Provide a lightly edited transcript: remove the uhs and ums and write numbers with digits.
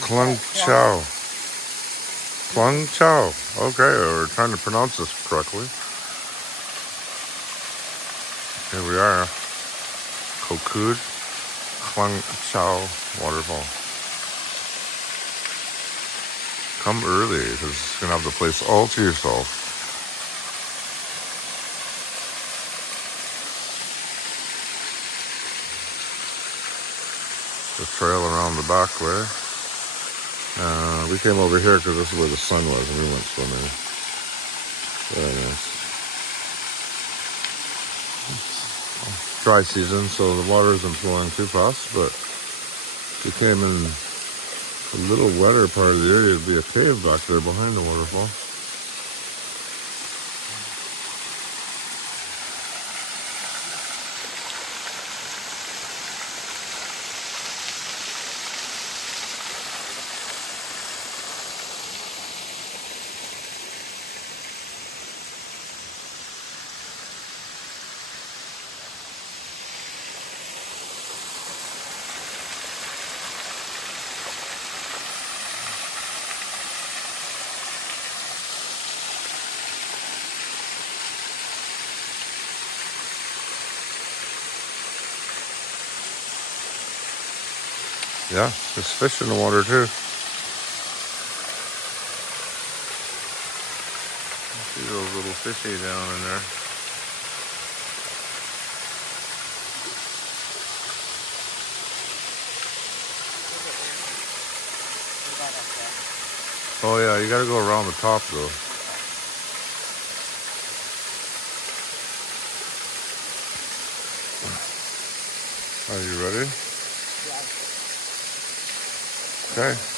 Khlong Chao. Khlong Chao. Okay, we're trying to pronounce this correctly. Here we are. Kood, Khlong Chao Waterfall. Come early because you're going to have the place all to yourself. The trail around the back way. We came over here because this is where the sun was and we went swimming. Very nice. Dry season, so the water isn't flowing too fast, but if you came in a little wetter part of the area, it'd be a cave back there behind the waterfall. Yeah, there's fish in the water too. See those little fishy down in there. Oh yeah, you gotta go around the top though. Are you ready? Okay.